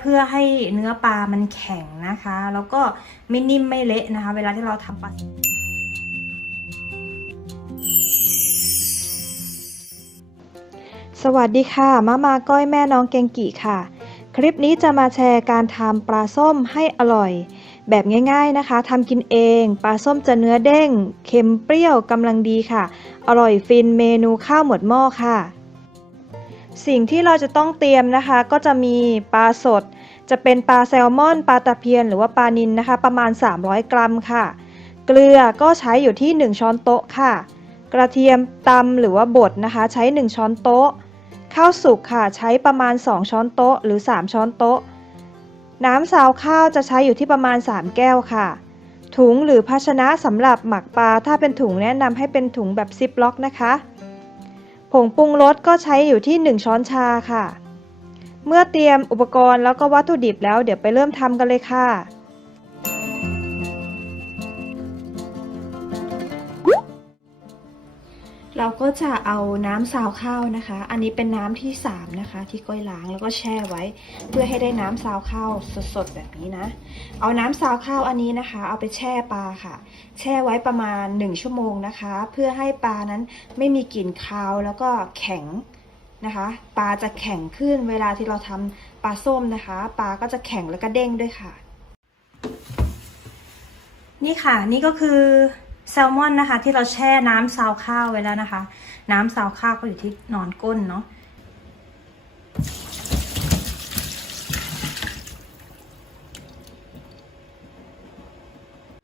เพื่อให้เนื้อปลามันแข็งนะคะ แล้วก็ไม่นิ่มไม่เละนะคะ เวลาที่เราทำปลาสวัสดีค่ะมามาก้อยแม่น้องเกงกิค่ะ คลิปนี้จะมาแชร์การทำปลาส้มให้อร่อย แบบง่าย ๆนะคะทำกินเองปลาส้มจะเนื้อเด้ง เค็มเปรี้ยวกำลังดีค่ะ อร่อยฟินเมนูข้าวหมดหม้อค่ะ สิ่งที่เราจะต้องเตรียมนะคะ ก็จะมีปลาสด จะเป็นปลาแซลมอน ปลาตะเพียน หรือว่าปลานิลนะคะ ประมาณ 300 กรัมค่ะ เกลือก็ใช้อยู่ที่ 1 ช้อนโต๊ะค่ะ กระเทียมตำหรือว่าบดนะคะ ใช้ 1 ช้อนโต๊ะ ข้าวสุกค่ะ ใช้ประมาณ 2 ช้อนโต๊ะ หรือ 3 ช้อนโต๊ะ น้ำซาวข้าวจะใช้อยู่ที่ประมาณ 3 แก้วค่ะ ถุงหรือภาชนะสำหรับหมักปลา ถ้าเป็นถุงแนะนำให้เป็นถุงแบบซิปล็อกนะคะ ผงปรุงรสก็ใช้อยู่ที่ 1 ช้อนชาค่ะ เมื่อเตรียมอุปกรณ์แล้วก็วัตถุดิบแล้วเดี๋ยวไปเริ่มทำกันเลยค่ะ เราก็จะเอาน้ำซาวข้าวนะคะ อันนี้เป็นน้ำที่3นะคะ ที่ก้อยล้างแล้วก็แช่ไว้ เพื่อให้ได้น้ำซาวข้าวสดๆแบบนี้นะ เอาน้ำซาวข้าวอันนี้นะคะ เอาไปแช่ปลาค่ะ แช่ไว้ประมาณ 1 ชั่วโมงนะคะ เพื่อให้ปลานั้นไม่มีกลิ่นคาวแล้วก็แข็งนะคะ ปลาจะแข็งขึ้นเวลาที่เราทำปลาส้มนะคะ ปลาก็จะแข็งแล้วก็เด้งด้วยค่ะ นี่ค่ะ นี่ก็คือ แซลมอนนะคะ ที่เราแช่น้ำซาวข้าวไว้แล้วนะคะ น้ำซาวข้าวก็อยู่ที่หนอนก้นเนาะ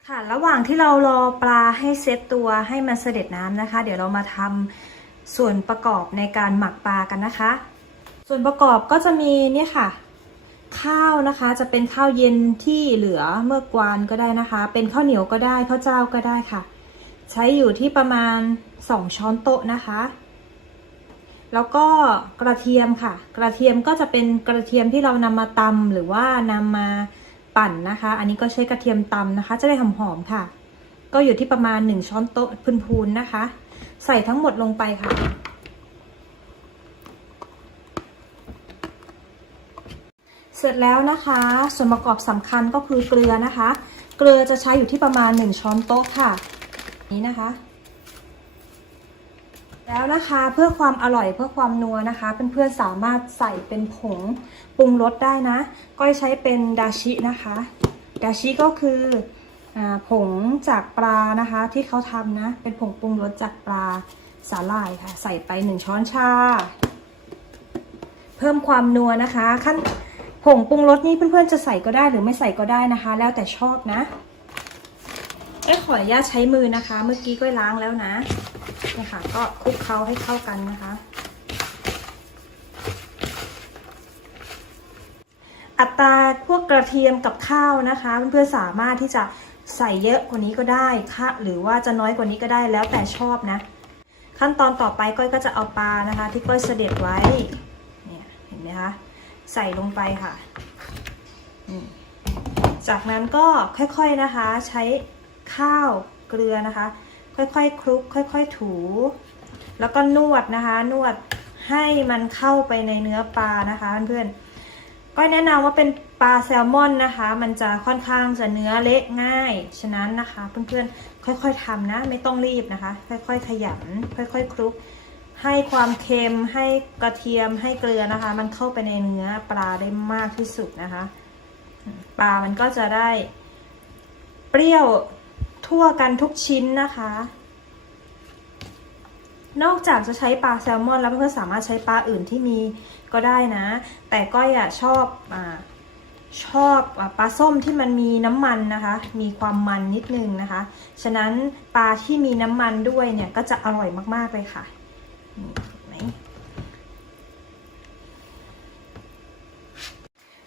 ค่ะระหว่างที่เรารอปลาให้เซตตัวให้มันเสด็จน้ำนะคะ เดี๋ยวเรามาทำส่วนประกอบในการหมักปลากันนะคะ ส่วนประกอบก็จะมีเนี่ยค่ะ ข้าวนะคะจะเป็นข้าวเย็นที่เหลือเมื่อกวานก็ได้นะคะ เป็นข้าวเหนียวก็ได้ข้าวเจ้าก็ได้ค่ะ ใช้อยู่ที่ประมาณ 2 ช้อนโต๊ะนะคะ แล้วก็กระเทียมค่ะ กระเทียมก็จะเป็นกระเทียมที่เรานำมาตำหรือว่านำมาปั่นนะคะ อันนี้ก็ใช้กระเทียมตำนะคะ จะได้หอมๆค่ะ ก็อยู่ที่ประมาณ 1 ช้อนโต๊ะพูนๆนะคะ ใส่ทั้งหมดลงไปค่ะเสร็จแล้วนะคะ ส่วนประกอบสำคัญก็คือเกลือนะคะ เกลือจะใช้อยู่ที่ประมาณ 1 ช้อนโต๊ะค่ะ นี้นะคะ แล้วนะคะเพื่อความอร่อยเพื่อความนัวนะคะเพื่อนๆสามารถใส่เป็นผงปรุงรสได้นะ ก้อยใช้เป็นดาชินะคะดาชิก็คืออผงจากปลานะคะที่เขาทำนะเป็นผงปรุงรสจากปลาสาหร่ายค่ะ ใส่ไป1ช้อนชา เพิ่มความนัวนะคะ ขั้นผงปรุงรสนี่เพื่อนๆจะใส่ก็ได้หรือไม่ใส่ก็ได้นะคะ แล้วแต่ชอบนะ เอ้ขออนุญาตใช้มือนะคะ เมื่อกี้ก็ล้างแล้วนะนี่ค่ะ ก็คลุกเคล้าให้เข้ากันนะคะ อัตราพวกกระเทียมกับข้าวนะคะเพื่อนๆสามารถที่จะใส่เยอะกว่านี้ก็ได้ค่ะ หรือว่าจะน้อยกว่านี้ก็ได้แล้วแต่ชอบนะ ขั้นตอนต่อไปก้อยก็จะเอาปลานะคะ ที่ก้อยเสด็จไว้เนี่ยเห็นไหมคะใส่ลงไปค่ะจากนั้นก็ค่อยๆนะคะใช้ ข้าวเกลือนะคะ ค่อยๆคคลุก ค่อยๆถู แล้วก็นวดนะคะ นวดให้มันเข้าไปในเนื้อปลานะคะเพื่อนๆก็แนะนำว่าเป็นปลาแซลมอนนะคะ มันจะค่อนข้างจะเนื้อเละง่าย ฉะนั้นนะคะ เพื่อนๆ ค่อยๆทำนะ ไม่ต้องรีบนะคะ ค่อยๆขยำค่อยๆคลุก ให้ความเค็มให้กระเทียมให้เกลือนะคะ มันเข้าไปในเนื้อปลาได้มากที่สุดนะคะ ปลามันก็จะได้เปรี้ยว ทั่วกันทุกชิ้นนะคะ นอกจากจะใช้ปลาแซลมอน แล้วเพื่อนๆสามารถใช้ปลาอื่นที่มีก็ได้นะ แต่ก้อยอะชอบอ่าชอบปลาส้มที่มันมีน้ำมันนะคะ มีความมันนิดนึงนะคะ ฉะนั้นปลาที่มีน้ำมันด้วยเนี่ยก็จะอร่อยมากๆเลยค่ะ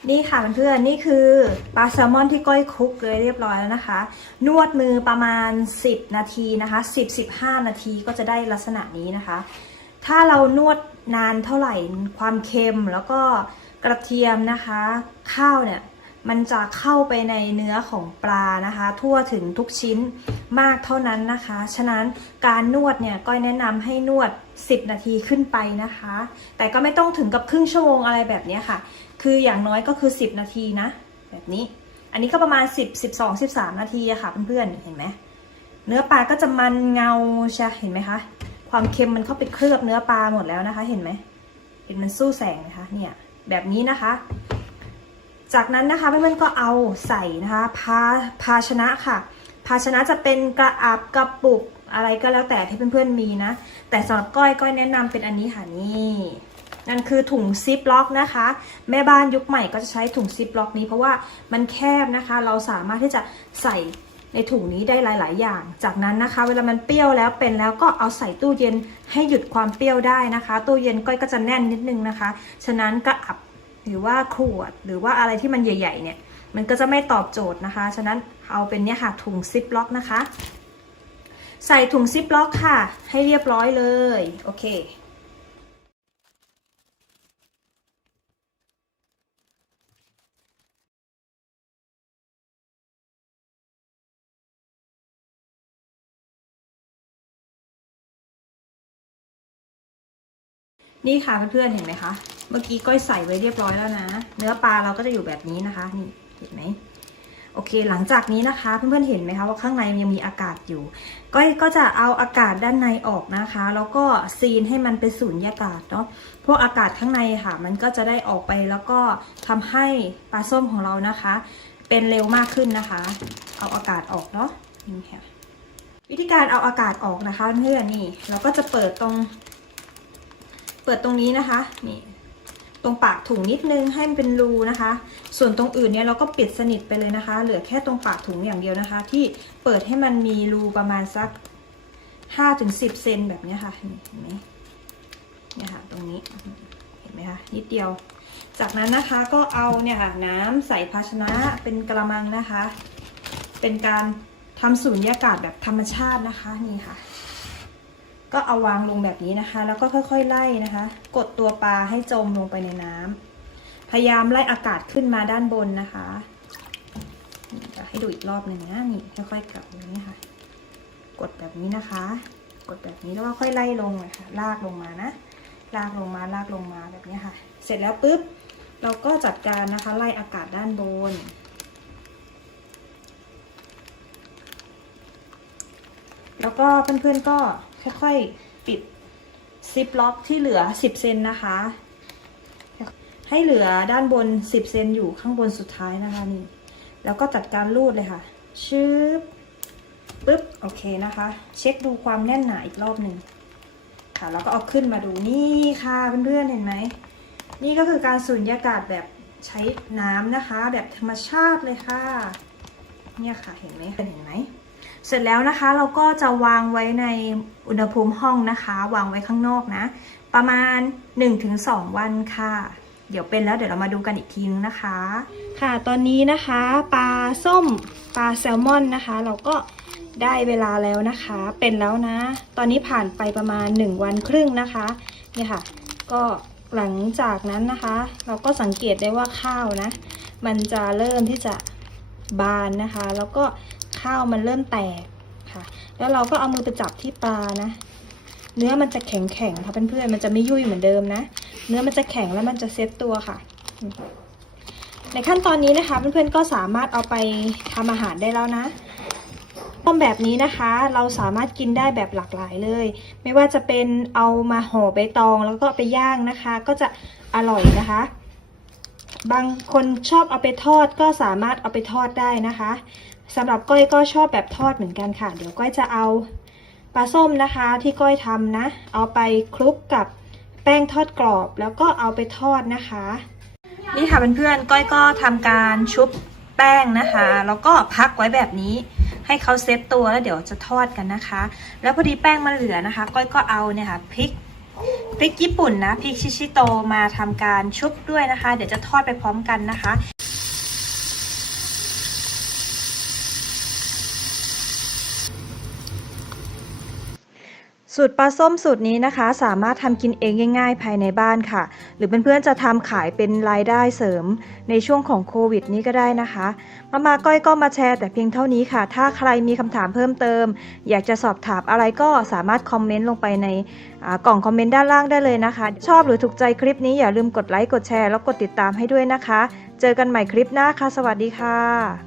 นี่ค่ะเพื่อนๆนี่คือปลาแซลมอนที่ก้อยคลุกเลยเรียบร้อยแล้วนะคะ นวดมือประมาณ 10 นาทีนะคะ 10-15 นาทีก็จะได้ลักษณะนี้นะคะ ถ้าเรานวดนานเท่าไหร่ความเค็มแล้วก็กระเทียมนะคะ ข้าวเนี่ยมันจะเข้าไปในเนื้อของปลานะคะ ทั่วถึงทุกชิ้น มากเท่านั้นนะคะ ฉะนั้นการนวดเนี่ยก้อยแนะนำให้นวด 10 นาทีขึ้นไปนะคะ แต่ก็ไม่ต้องถึงกับครึ่งชั่วโมงอะไรแบบนี้ค่ะ คืออย่างน้อยก็คือ 10 นาทีนะ แบบนี้ อันนี้ก็ประมาณ 10 12 13 นาทีอะค่ะเพื่อนๆ เห็นไหม เนื้อปลาก็จะมันเงาใช่เห็นไหมคะ ความเค็มมันเข้าไปเคลือบเนื้อปลาหมดแล้วนะคะ เห็นไหมเห็นมันสู้แสงนะคะ เนี่ย แบบนี้นะคะ จากนั้นนะคะเพื่อนๆก็เอาใส่นะคะ ภาภาชนะค่ะ ภาชนะจะเป็นกระอับกระปุกอะไรก็แล้วแต่ที่เพื่อนๆมีนะ แต่สำหรับก้อยก้อยแนะนำเป็นอันนี้ค่ะนี่นั่นคือถุงซิปล็อกนะคะ แม่บ้านยุคใหม่ก็จะใช้ถุงซิปล็อกนี้เพราะว่ามันแคบนะคะ เราสามารถที่จะใส่ในถุงนี้ได้หลาย ๆ อย่าง จากนั้นนะคะ เวลามันเปรี้ยวแล้วเป็นแล้วก็เอาใส่ตู้เย็นให้หยุดความเปรี้ยวได้นะคะ ตู้เย็นก้อยก็จะแน่นนิดนึงนะคะ ฉะนั้นกระอับหรือว่าขวดหรือว่าอะไรที่มันใหญ่ ๆ เนี่ย มันก็จะไม่ตอบโจทย์นะคะ ฉะนั้นเอาเป็นเนี่ยค่ะถุงซิปล็อกนะคะ ใส่ถุงซิปล็อกค่ะ ให้เรียบร้อยเลย โอเคนี่ค่ะเพื่อนๆเห็นไหมคะ เมื่อกี้ก้อยใส่ไว้เรียบร้อยแล้วนะ เนื้อปลาเราก็จะอยู่แบบนี้นะคะนี่ เห็นไหมโอเค หลังจากนี้นะคะเพื่อนๆเห็นไหมคะว่าข้างในยังมีอากาศอยู่ก้อยก็จะเอาอากาศด้านในออกนะคะ แล้วก็ซีนให้มันเป็นสูญญากาศเนาะพวกอากาศข้างในค่ะ มันก็จะได้ออกไปแล้วก็ทำให้ปลาส้มของเรานะคะ เป็นเร็วมากขึ้นนะคะ เอาอากาศออกเนาะนี่ค่ะวิธีการเอาอากาศออกนะคะเพื่อนๆนี่เราก็จะเปิดตรง เปิดตรงนี้นะคะนี่ รงปากถุงนิดนึงให้มันเป็นรูนะคะ ส่วนตรงอื่นเนี่ยเราก็ปิดสนิทไปเลยนะคะ เหลือแค่ตรงปากถุงอย่างเดียวนะคะ ที่เปิดให้มันมีรูประมาณสักห้าถึงสิบเซนแบบนี้ค่ะเห็นไหมเนี่ยค่ะตรงนี้เห็นไหมคะนิดเดียว จากนั้นนะคะก็เอาเนี่ยค่ะน้ำใส่ภาชนะเป็นกระมังนะคะ เป็นการทำสูญญากาศแบบธรรมชาตินะคะนี่ค่ะ ก็เอาวางลงแบบนี้นะคะ แล้วก็ค่อยๆไล่นะคะ กดตัวปลาให้จมลงไปในน้ำพยายามไล่อากาศขึ้นมาด้านบนนะคะจะให้ดูอีกรอบหนึ่งนะนี่ค่อยๆกลับอย่างนี้ค่ะ กดแบบนี้นะคะ กดแบบนี้แล้วก็ค่อยไล่ลงเลยค่ะ ลากลงมานะ ลากลงมาลากลงมาแบบนี้ค่ะ เสร็จแล้วปุ๊บเราก็จัดการนะคะไล่อากาศด้านบนแล้วก็เพื่อนๆก็ ค่อยๆปิดซิปล็อกที่เหลือ 10 เซนนะคะ ให้เหลือด้านบน 10 เซนอยู่ข้างบนสุดท้ายนะคะนี่ แล้วก็จัดการรูดเลยค่ะ ชึบปึ๊บ โอเคนะคะ เช็คดูความแน่นหนาอีกรอบหนึ่งค่ะ แล้วก็เอาขึ้นมาดูนี่ค่ะเพื่อนๆเห็นไหม นี่ก็คือการสูญญากาศแบบใช้น้ำนะคะ แบบธรรมชาติเลยค่ะ เนี่ยค่ะ เห็นไหมเห็นไหม เสร็จแล้วนะคะเราก็จะวางไว้ในอุณหภูมิห้องนะคะ วางไว้ข้างนอกนะ ประมาณ 1-2 วันค่ะ เดี๋ยวเป็นแล้วเดี๋ยวเรามาดูกันอีกทีนึงนะคะ ค่ะตอนนี้นะคะปลาส้มปลาแซลมอนนะคะ เราก็ได้เวลาแล้วนะคะ เป็นแล้วนะ ตอนนี้ผ่านไปประมาณ 1 วันครึ่งนะคะเนี่ยค่ะ ก็หลังจากนั้นนะคะ เราก็สังเกตได้ว่าข้าวนะ มันจะเริ่มที่จะบานนะคะ แล้วก็ ข้าวมันเริ่มแตกค่ะ แล้วเราก็เอามือไปจับที่ปลานะ เนื้อมันจะแข็งแข็งค่ะเพื่อนๆมันจะไม่ยุ่ยเหมือนเดิมนะ เนื้อมันจะแข็งแล้วมันจะเซตตัวค่ะ ในขั้นตอนนี้นะคะเพื่อนๆก็สามารถเอาไปทำอาหารได้แล้วนะต้มแบบนี้นะคะเราสามารถกินได้แบบหลากหลายเลย ไม่ว่าจะเป็นเอามาห่อใบตองแล้วก็ไปย่างนะคะ ก็จะอร่อยนะคะ บางคนชอบเอาไปทอดก็สามารถเอาไปทอดได้นะคะ สำหรับก้อยก็ชอบแบบทอดเหมือนกันค่ะ เดี๋ยวก้อยจะเอาปลาส้มนะคะที่ก้อยทำนะ เอาไปคลุกกับแป้งทอดกรอบแล้วก็เอาไปทอดนะคะ นี่ค่ะเพื่อนๆก้อยก็ทำการชุบแป้งนะคะ แล้วก็พักไว้แบบนี้ ให้เขาเซตตัวแล้วเดี๋ยวจะทอดกันนะคะ แล้วพอดีแป้งมันเหลือนะคะ ก้อยก็เอาเนี่ยค่ะพริกพริกญี่ปุ่นนะพริกชิชิโตมาทำการชุบด้วยนะคะ เดี๋ยวจะทอดไปพร้อมกันนะคะ สูตรปลาส้มสูตรนี้นะคะ สามารถทำกินเองง่าย ๆ ภายในบ้านค่ะ หรือเพื่อนๆจะทำขายเป็นรายได้เสริมในช่วงของโควิดนี้ก็ได้นะคะมามาก้อยก็มาแชร์แต่เพียงเท่านี้ค่ะ ถ้าใครมีคำถามเพิ่มเติม อยากจะสอบถามอะไรก็สามารถคอมเมนต์ลงไปในกล่องคอมเมนต์ด้านล่างได้เลยนะคะ ชอบหรือถูกใจคลิปนี้อย่าลืมกดไลค์กดแชร์แล้วกดติดตามให้ด้วยนะคะ เจอกันใหม่คลิปหน้าค่ะ สวัสดีค่ะ